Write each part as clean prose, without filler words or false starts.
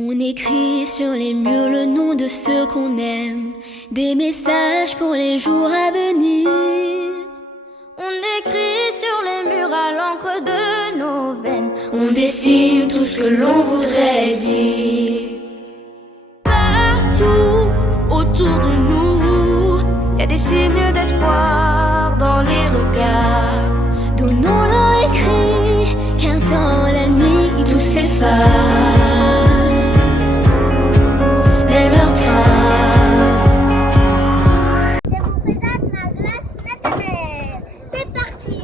On écrit sur les murs le nom de ceux qu'on aime, des messages pour les jours à venir. On écrit sur les murs à l'encre de nos veines, on dessine tout ce que l'on voudrait dire. Partout autour de nous, y a des signes d'espoir dans les regards. Donnons-leur écrit, car dans la nuit tout s'efface. Même leurs traces. Je vous présente ma glace naturelle. C'est parti.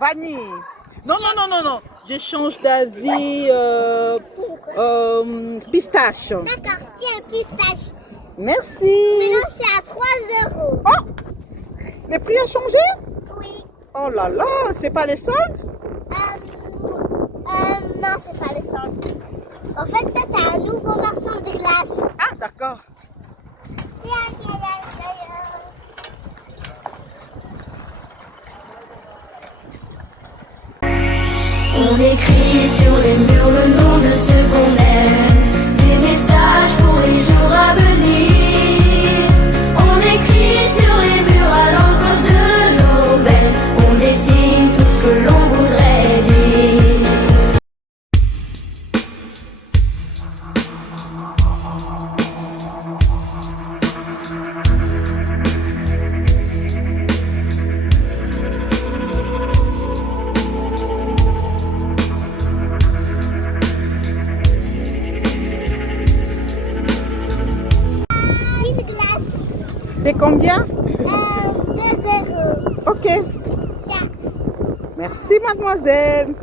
Vanille. Non, non, non, non, non. Je change d'avis. Pistache. D'accord, tiens, pistache. Merci. Maintenant, c'est à 3 €. Oh, les prix ont changé? Oui. Oh là là, c'est pas les soldes? Non, c'est pas les soldes. En fait, ça, c'est un nouveau marchand de glace. Ah, d'accord. On écrit sur les murs le nom de ceux qu'on aime, des messages pour les jours à venir. On écrit sur les murs à l'encre de nos veines, on dessine tout ce que l'on voudrait dire. C'est combien? 2 €. Ok. Tiens. Merci, mademoiselle.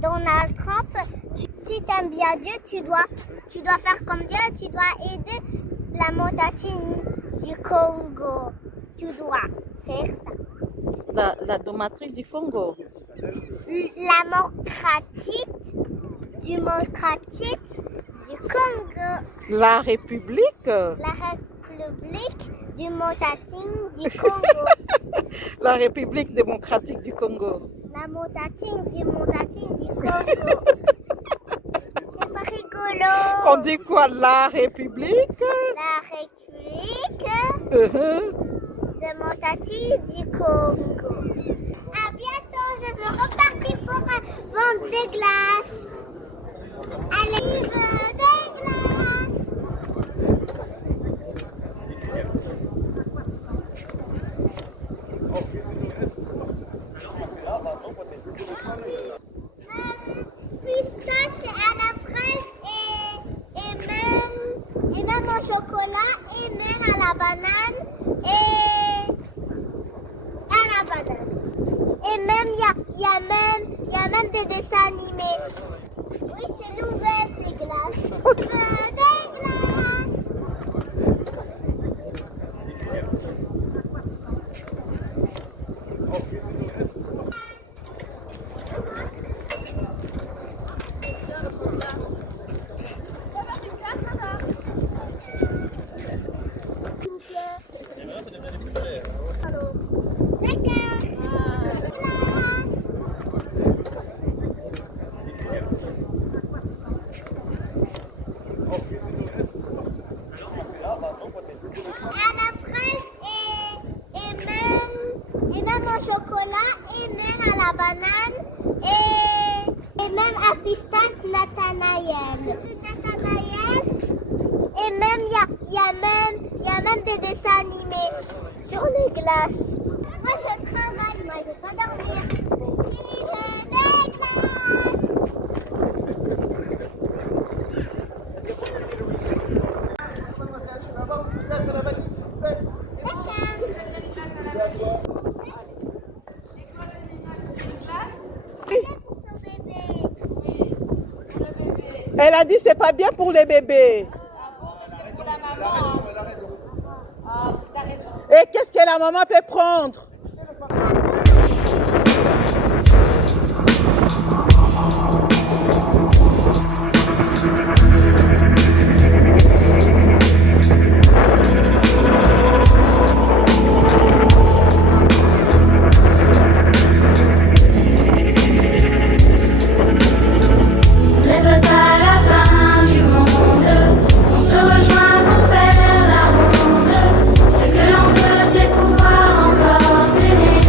Donald Trump, si tu aimes bien Dieu, tu dois faire comme Dieu, tu dois aider la montagne du Congo. Tu dois faire ça. La domatrice du Congo. La démocratique du Congo. La République. La République République démocratique du Congo. La République démocratique du Congo. La démocratique du Congo. C'est pas rigolo. On dit quoi? La République? La République Uh-huh. démocratique du Congo. À bientôt, je veux repartir pour vendre des glaces. Allez, des glaces. Pistache à la fraise et même au chocolat et même à la banane et à la banane. Et même il y a même des dessins animés. Oui, c'est nouvelle ces glaces. Des glaces. À la fraise et même au chocolat et même à la banane et même à pistache Nathanaël. Et même il y a même des dessins animés sur les glaces. Moi je travaille, moi je veux pas dormir. Vive des glaces. Elle a dit c'est pas bien pour les bébés. Et qu'est-ce que la maman peut prendre? Rêve pas la fin du monde, on se rejoint pour faire la ronde. Ce que l'on veut, c'est pouvoir encore s'aimer.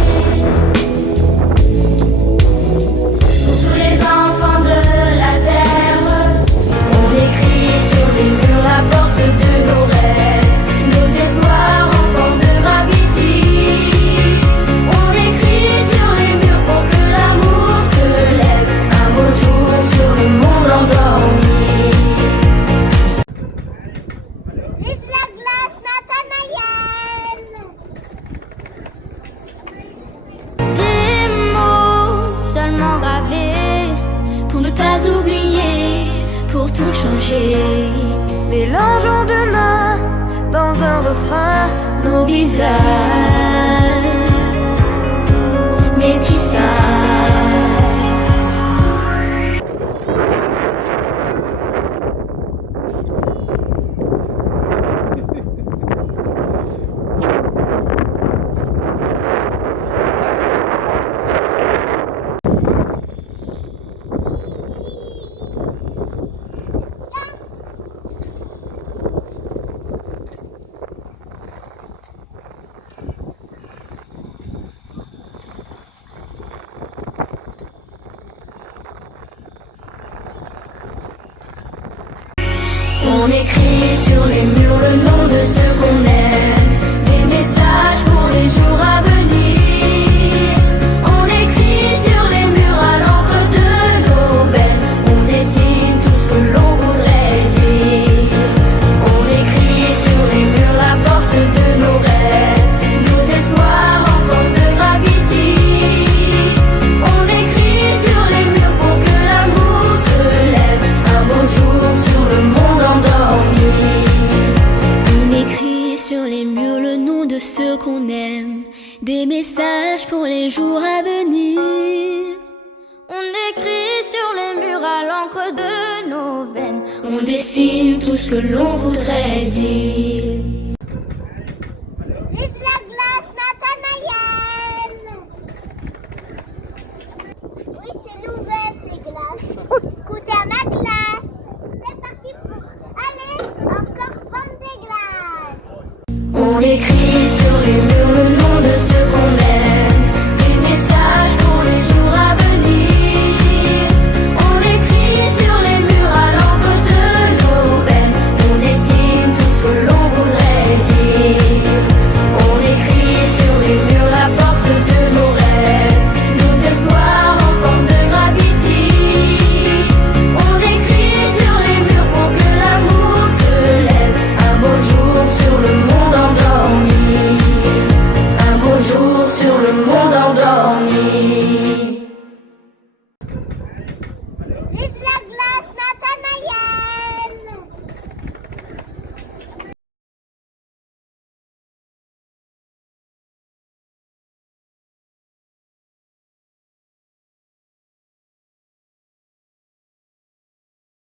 Pour tous les enfants de la terre, on écrit sur les murs la force de nos rêves, nos espoirs en forme de graffiti. On écrit sur les murs pour que l'amour se lève un beau jour sur le monde endormi. Vive la glace Nathanaël. Des mots seulement gravés pour ne pas oublier, pour tout changer. Mélangeons demain dans un refrain nos visages, métissage. On écrit sur les murs le nom de ceux qu'on aime, des messages pour les jours à venir. On écrit sur les murs à l'encre de nos veines, on dessine tout ce que l'on voudrait dire. On écrit sur les murs la force de nos rêves, nos espoirs en forme de graffiti. On écrit sur les murs pour que l'amour se lève un beau jour sur le monde endormi. On écrit sur les murs le nom de ceux qu'on aime, des messages pour les jours à venir. On écrit sur les murs à l'encre de nos veines, on dessine tout ce que l'on voudrait dire. On écrit sur les murs le nom de ceux qu'on aime.